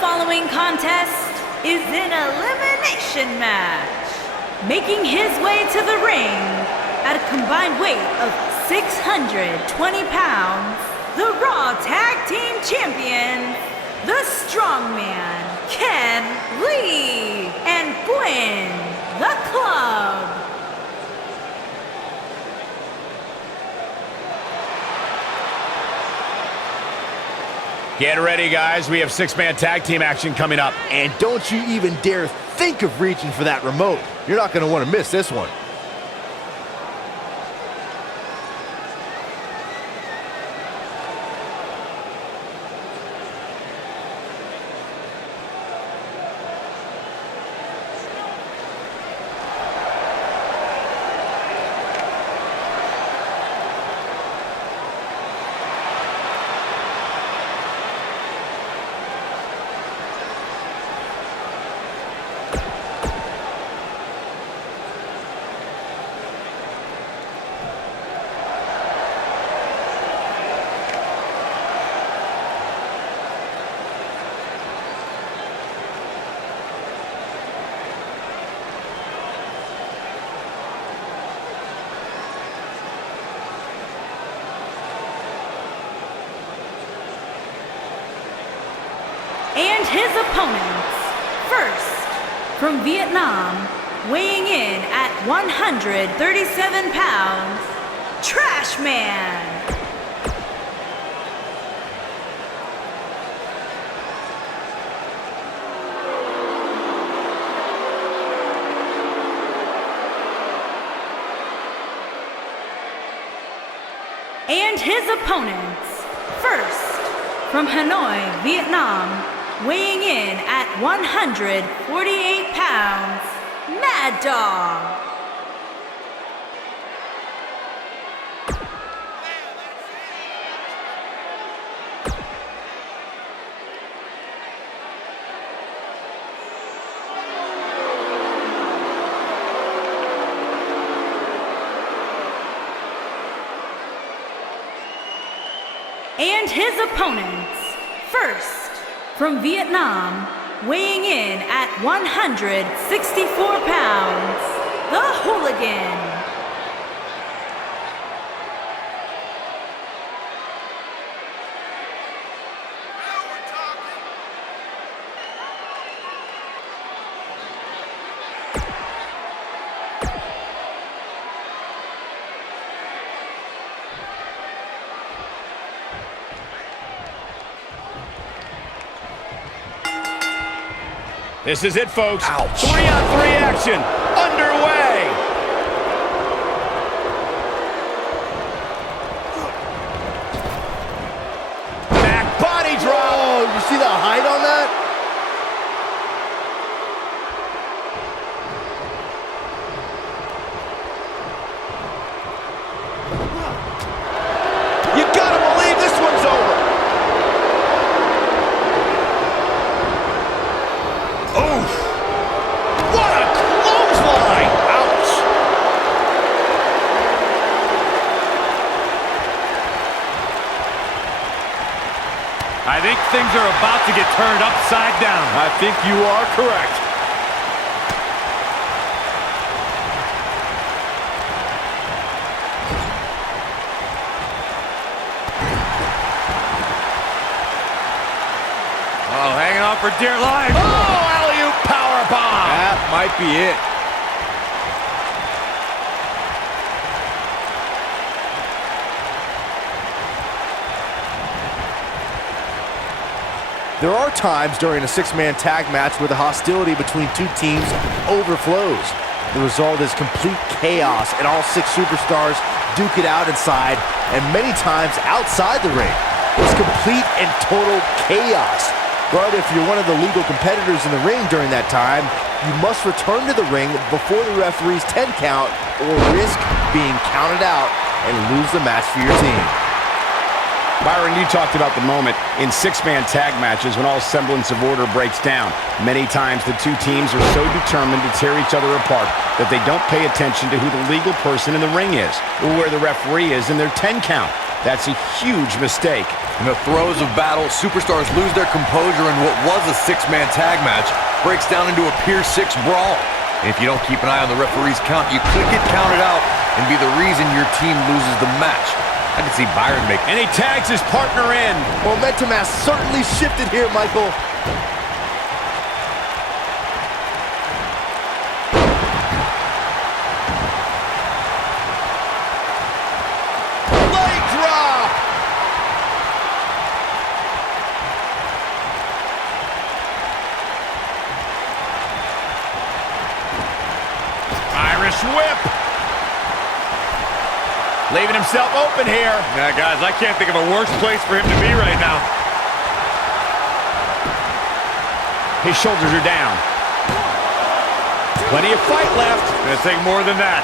following contest is an elimination match. Making his way to the ring at a combined weight of 620 pounds, the Raw Tag Team Champions, the Strongman, Ken Lee, and Gwen, the Club. Get ready, guys. We have six-man tag team action coming up. And don't you even dare think of reaching for that remote. You're not going to want to miss this one. And his opponents, first, from Vietnam, weighing in at 137 pounds, Trash Man. And his opponents, first, from Hanoi, Vietnam, weighing in at 148 pounds, Mad Dog. And his opponents, first, from Vietnam, weighing in at 164 pounds, the Hooligan. This is it, folks. Ouch. 3-on-3 action underway. Back body drop. Oh, you see the height on that? You gotta believe this one's over. I think things are about to get turned upside down. I think you are correct. Oh, hanging on for dear life. Oh, alley-oop powerbomb. That might be it. There are times during a six-man tag match where the hostility between two teams overflows. The result is complete chaos, and all six superstars duke it out inside, and many times outside the ring. It's complete and total chaos. But if you're one of the legal competitors in the ring during that time, you must return to the ring before the referee's 10 count or risk being counted out and lose the match for your team. Byron, you talked about the moment in six-man tag matches when all semblance of order breaks down. Many times the two teams are so determined to tear each other apart that they don't pay attention to who the legal person in the ring is or where the referee is in their 10 count. That's a huge mistake. In the throes of battle, superstars lose their composure, and what was a six-man tag match breaks down into a Pier 6 brawl. And if you don't keep an eye on the referee's count, you could get counted out and be the reason your team loses the match. I can see Byron make... And he tags his partner in. Momentum has certainly shifted here, Michael. Leg drop! Irish whip. Leaving himself open here. Yeah, guys, I can't think of a worse place for him to be right now. His shoulders are down. Plenty of fight left. Gonna take more than that.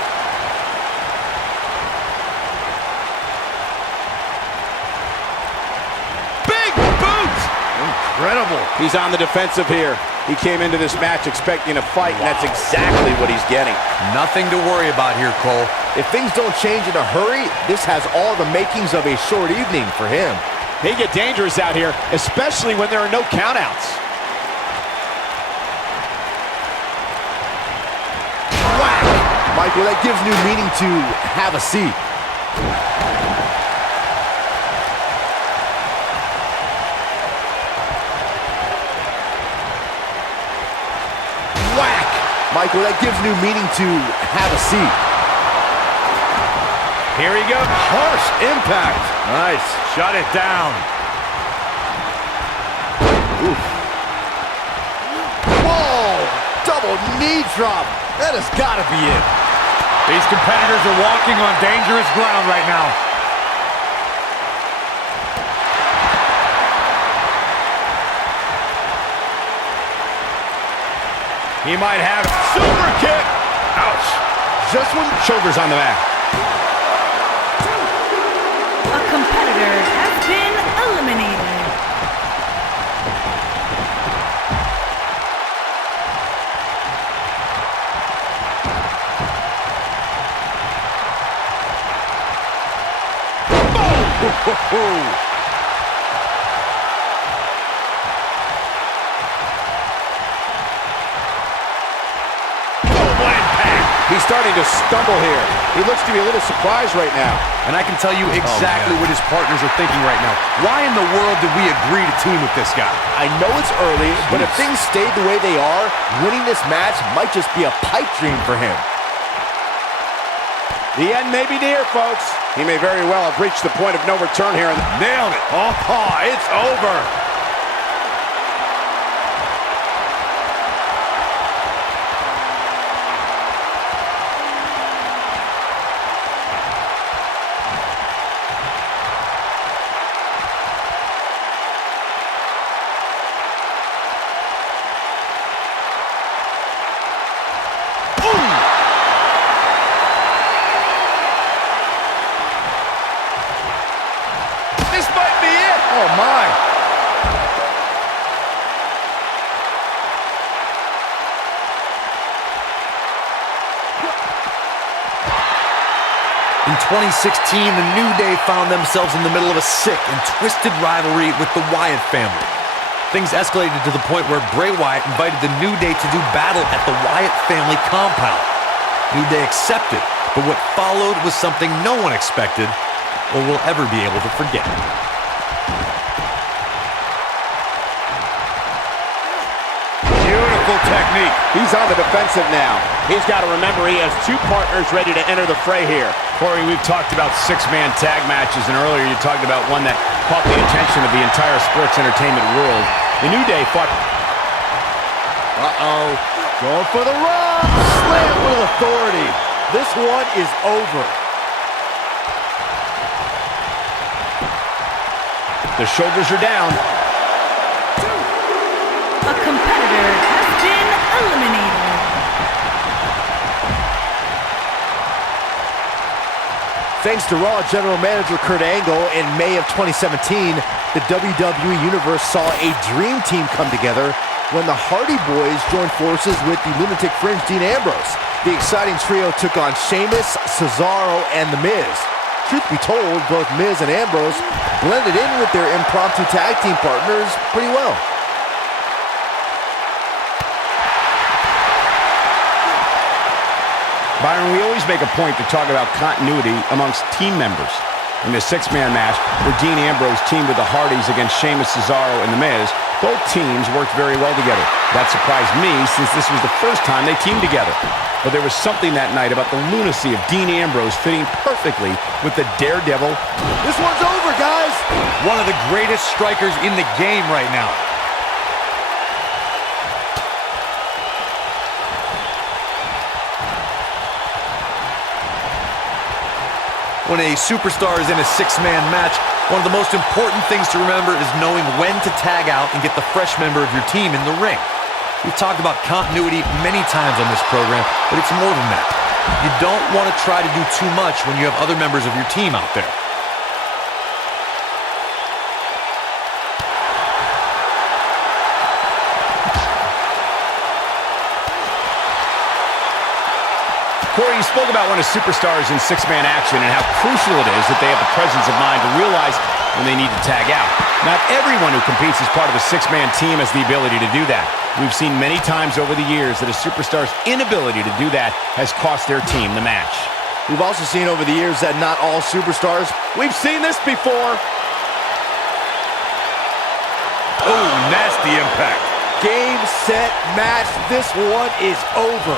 Big boot! Incredible. He's on the defensive here. He came into this match expecting a fight, and that's exactly what he's getting. Nothing to worry about here, Cole. If things don't change in a hurry, this has all the makings of a short evening for him. They get dangerous out here, especially when there are no countouts. Whack! Michael, that gives new meaning to have a seat. Whack! Michael, that gives new meaning to have a seat. Here he goes. Harsh impact. Nice. Shut it down. Oof. Whoa! Double knee drop. That has got to be it. These competitors are walking on dangerous ground right now. He might have it. Super kick. Ouch. Just when shoulders on the mat. A competitor has been eliminated. He's starting to stumble here. He looks to be a little surprised right now. And I can tell you exactly what his partners are thinking right now. Why in the world did we agree to team with this guy? I know it's early, but if things stayed the way they are, winning this match might just be a pipe dream for him. The end may be near, folks. He may very well have reached the point of no return here. Nailed it. Oh, it's over. This might be it. Oh, my. In 2016, the New Day found themselves in the middle of a sick and twisted rivalry with the Wyatt family. Things escalated to the point where Bray Wyatt invited the New Day to do battle at the Wyatt family compound. New Day accepted, but what followed was something no one expected or will ever be able to forget. Beautiful technique. He's on the defensive now. He's got to remember he has two partners ready to enter the fray here. Corey, we've talked about six-man tag matches, and earlier you talked about one that caught the attention of the entire sports entertainment world. The New Day fought... Uh-oh. Going for the run. Slam with authority. This one is over. The shoulders are down. A competitor has been eliminated. Thanks to Raw General Manager Kurt Angle, in May of 2017, the WWE Universe saw a dream team come together when the Hardy Boys joined forces with the Lunatic Fringe Dean Ambrose. The exciting trio took on Sheamus, Cesaro, and The Miz. Truth be told, both Miz and Ambrose blended in with their impromptu tag team partners pretty well. Byron, we always make a point to talk about continuity amongst team members. In the six-man match, where Dean Ambrose teamed with the Hardys against Sheamus, Cesaro, and The Miz, both teams worked very well together. That surprised me, since this was the first time they teamed together. But there was something that night about the lunacy of Dean Ambrose fitting perfectly with the Daredevil. This one's over, guys! One of the greatest strikers in the game right now. When a superstar is in a six-man match, one of the most important things to remember is knowing when to tag out and get the fresh member of your team in the ring. We've talked about continuity many times on this program, but it's more than that. You don't want to try to do too much when you have other members of your team out there. Corey, you spoke about when a superstar is in six-man action and how crucial it is that they have the presence of mind to realize when they need to tag out. Not everyone who competes as part of a six-man team has the ability to do that. We've seen many times over the years that a superstar's inability to do that has cost their team the match. We've also seen over the years that not all superstars... We've seen this before. Oh, nasty impact. Game, set, match. This one is over.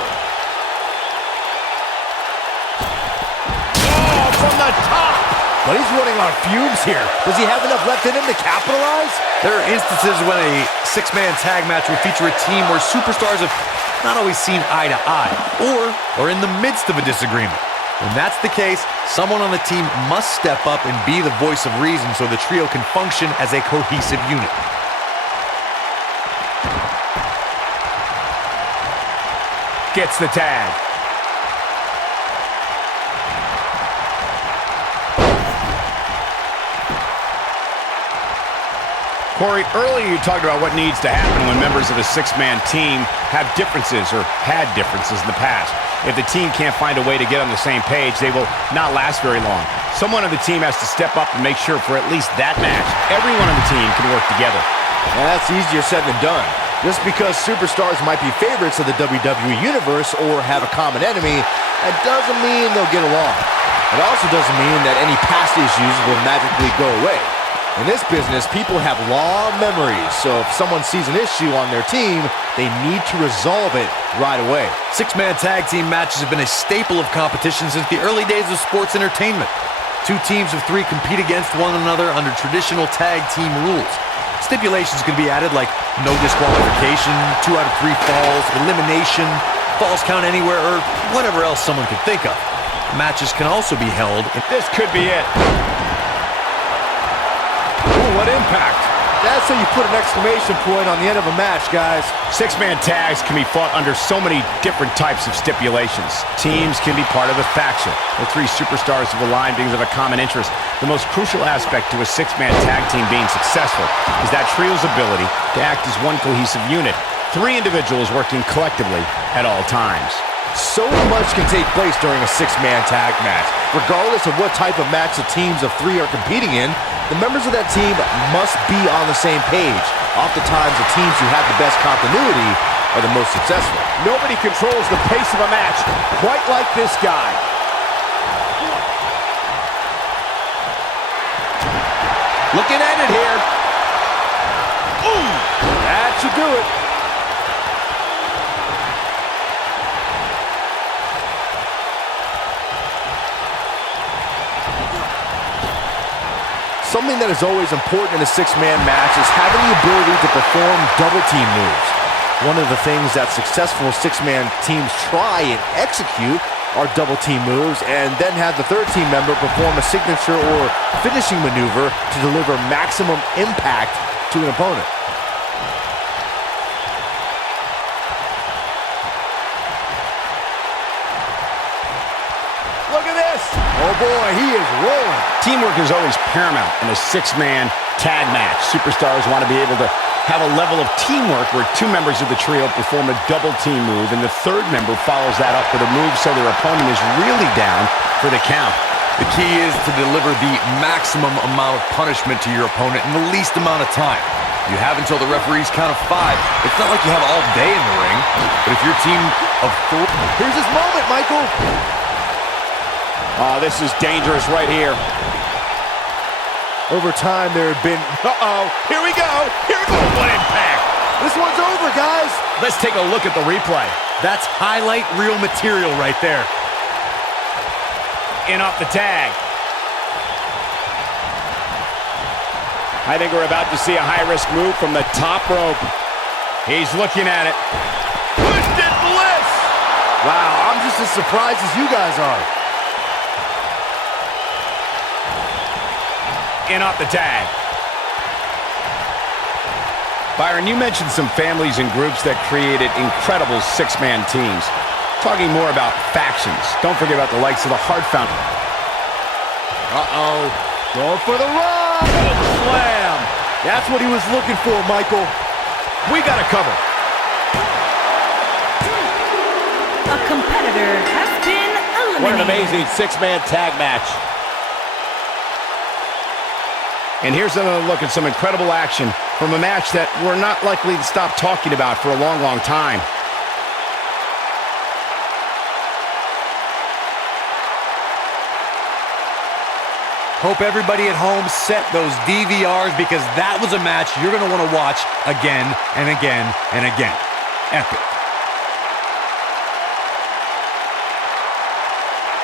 From the top! But he's running on fumes here. Does he have enough left in him to capitalize? There are instances when a six-man tag match will feature a team where superstars have not always seen eye to eye, or are in the midst of a disagreement. When that's the case, someone on the team must step up and be the voice of reason so the trio can function as a cohesive unit. Gets the tag. Corey, earlier you talked about what needs to happen when members of a six-man team have differences or had differences in the past. If the team can't find a way to get on the same page, they will not last very long. Someone on the team has to step up and make sure for at least that match, everyone on the team can work together. And that's easier said than done. Just because superstars might be favorites of the WWE Universe or have a common enemy, that doesn't mean they'll get along. It also doesn't mean that any past issues will magically go away. In this business, people have long memories, so if someone sees an issue on their team, they need to resolve it right away. Six-man tag team matches have been a staple of competition since the early days of sports entertainment. Two teams of three compete against one another under traditional tag team rules. Stipulations can be added like no disqualification, 2 out of 3 falls, elimination, falls count anywhere, or whatever else someone could think of. Matches can also be held. This could be it. What impact. That's how you put an exclamation point on the end of a match, guys. Six-man tags can be fought under so many different types of stipulations. Teams can be part of a faction. The three superstars have aligned because of a common interest. The most crucial aspect to a six-man tag team being successful is that trio's ability to act as one cohesive unit. 3 individuals working collectively at all times. So much can take place during a six-man tag match. Regardless of what type of match the teams of 3 are competing in, the members of that team must be on the same page. Oftentimes, the teams who have the best continuity are the most successful. Nobody controls the pace of a match quite like this guy. Looking at it here. Ooh, that should do it. Something that is always important in a six-man match is having the ability to perform double-team moves. One of the things that successful six-man teams try and execute are double-team moves, and then have the third team member perform a signature or finishing maneuver to deliver maximum impact to an opponent. look at this. Oh boy, he is rolling. Teamwork is always paramount in a six-man tag match. Superstars want to be able to have a level of teamwork where 2 members of the trio perform a double team move, and the third member follows that up with a move so their opponent is really down for the count. The key is to deliver the maximum amount of punishment to your opponent in the least amount of time. You have until the referee's count of 5. It's not like you have all day in the ring, but if your team of 4... Here's his moment, Michael. Oh, this is dangerous right here. Over time, there have been... Uh-oh, here we go. Here we go. What impact. This one's over, guys. Let's take a look at the replay. That's highlight reel material right there. In off the tag. I think we're about to see a high-risk move from the top rope. He's looking at it. Twisted bliss! Wow, I'm just as surprised as you guys are. In off the tag. Byron, you mentioned some families and groups that created incredible six-man teams. Talking more about factions. Don't forget about the likes of the Hart Foundation. Uh-oh. Going for the run. Slam. That's what he was looking for, Michael. We got to cover. A competitor has been eliminated. What an amazing six-man tag match. And here's another look at some incredible action from a match that we're not likely to stop talking about for a long, long time. Hope everybody at home set those DVRs because that was a match you're going to want to watch again and again and again. Epic.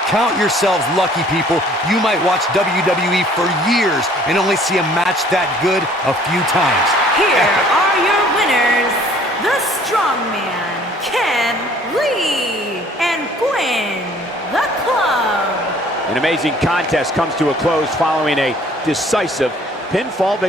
Count yourselves lucky, people. You might watch WWE for years and only see a match that good a few times. Here Epic. are your winners, the Strongman, Ken Lee, and Gwen, the Club. An amazing contest comes to a close following a decisive pinfall victory.